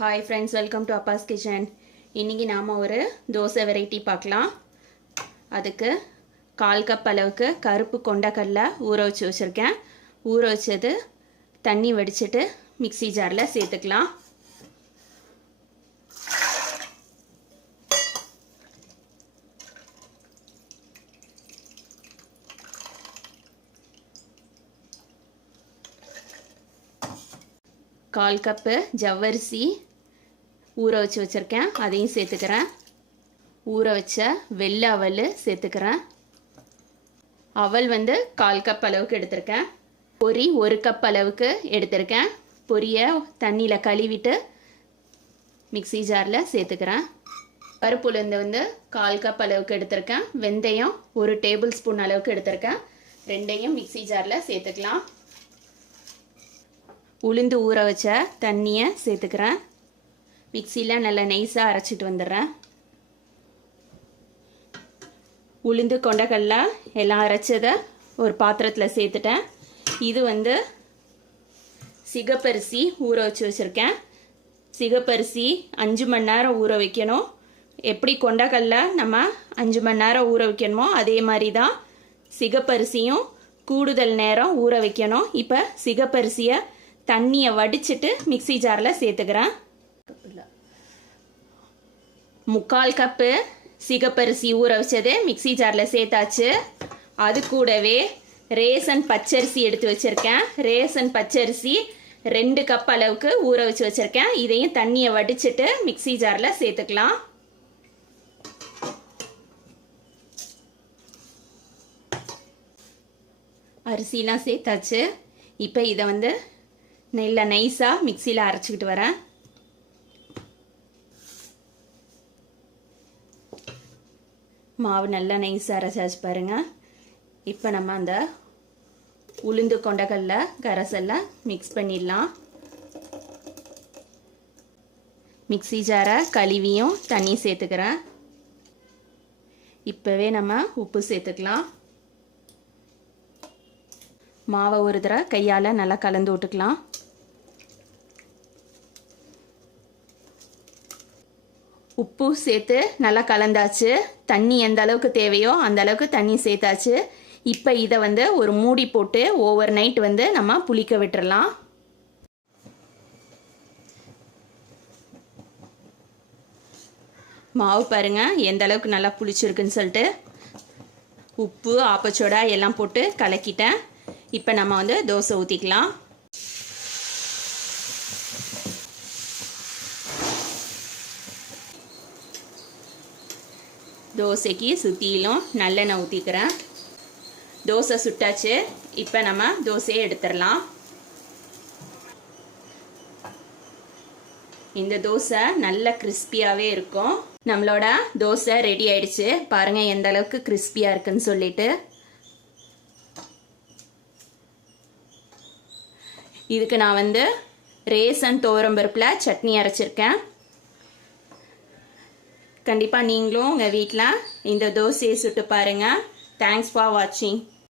Hi friends, welcome to Abbas kitchen. இன்றைக்கி நாம் ஒரு தோசை வெரைட்டி பார்க்கலாம். அதுக்கு 1/4 கப் அளவுக்கு கருப்பு கொண்டக்கடலை ஊற வச்சு வச்சுருக்கேன். ஊற வச்சது தண்ணி வடிச்சிட்டு மிக்ஸி ஜாரில் சேர்த்துக்கலாம். கால் கப்பு ஜவ்வரிசி ஊற வச்சு வச்சுருக்கேன், அதையும் சேர்த்துக்கிறேன். ஊற வச்ச வெள்ளை அவல் சேர்த்துக்கிறேன். அவல் 1/4 கப் அளவுக்கு எடுத்திருக்கேன். பொரி 1 கப் அளவுக்கு எடுத்திருக்கேன். பொரியை தண்ணியில் கழுவிட்டு மிக்ஸி ஜாரில் சேர்த்துக்கிறேன். பருப்பு உளுந்து 1/4 கப் அளவுக்கு எடுத்திருக்கேன். வெந்தயம் 1 டேபிள் ஸ்பூன் அளவுக்கு எடுத்திருக்கேன். ரெண்டையும் மிக்ஸி ஜாரில் சேர்த்துக்கலாம். உளுந்து ஊற வச்ச தண்ணியை சேர்த்துக்கிறேன். மிக்சியில் நல்லா நைஸாக அரைச்சிட்டு வந்துடுறேன். உளுந்து கொண்டக்கடலை எல்லாம் அரைச்சதை ஒரு பாத்திரத்தில் சேர்த்துட்டேன். இது சிகப்பரிசி ஊற வச்சு வச்சுருக்கேன். சிகப்பரிசி 5 மணி நேரம் ஊற வைக்கணும். எப்படி கொண்டக்கடலை நம்ம 5 மணி நேரம் ஊற வைக்கணுமோ அதே மாதிரி தான் சிகப்பரிசியும் கூடுதல் நேரம் ஊற வைக்கணும். இப்போ சிகப்பரிசியை தண்ணியை வடிச்சிட்டு மிக்ஸி ஜாரில் சேர்த்துக்கிறேன். 3/4 கப்பு சிகப்பரிசி ஊற வச்சது மிக்ஸி ஜாரில் சேர்த்தாச்சு. அது கூடவே ரேசன் பச்சரிசி எடுத்து வச்சுருக்கேன். ரேசன் பச்சரிசி 2 கப் அளவுக்கு ஊற வச்சு வச்சுருக்கேன். இதையும் தண்ணியை வடிச்சிட்டு மிக்ஸி ஜாரில் சேர்த்துக்கலாம். அரிசிலாம் சேர்த்தாச்சு. இப்போ இதை நல்லா நைஸாக மிக்சியில் அரைச்சிக்கிட்டு வரேன். மாவு நல்லா நைஸாக அரைச்சாச்சு பாருங்கள். இப்போ நம்ம அந்த உளுந்து கொண்டக்கடலை கரைசல்ல மிக்ஸ் பண்ணிடலாம். மிக்ஸி ஜாரை கழுவியும் தண்ணி சேர்த்துக்கிறேன். இப்போவே நம்ம உப்பு சேர்த்துக்கலாம். மாவை ஒரு தடவை கையால் நல்லா கலந்து விட்டுக்கலாம். உப்பு சேர்த்து நல்லா கலந்தாச்சு. தண்ணி எந்த அளவுக்கு தேவையோ அந்த அளவுக்கு தண்ணி சேர்த்தாச்சு. இப்போ இதை ஒரு மூடி போட்டு ஓவர் நைட் நம்ம புளிக்க விட்டுறலாம். மாவு பாருங்கள் எந்த அளவுக்கு நல்லா புளிச்சிருக்குன்னு சொல்லிட்டு. உப்பு ஆப்பச்சோடா எல்லாம் போட்டு கலக்கிட்டேன். இப்போ நம்ம தோசை ஊற்றிக்கலாம். தோசைக்கு சுற்றிலும் நல்லெண்ணெய் ஊற்றிக்கிறேன். தோசை சுட்டாச்சு. இப்போ நம்ம தோசையை எடுத்துடலாம். இந்த தோசை நல்ல கிறிஸ்பியாகவே இருக்கும். நம்மளோட தோசை ரெடி ஆயிடுச்சு. பாருங்கள் எந்த அளவுக்கு கிறிஸ்பியாக இருக்குன்னு சொல்லிட்டு. இதுக்கு நான் ரேசன் துவரம்பருப்பில் சட்னி அரைச்சிருக்கேன். கண்டிப்பாக நீங்களும் உங்கள் வீட்டில் இந்த தோசையை சுட்டு பாருங்கள். தேங்க்ஸ் ஃபார் வாட்சிங்.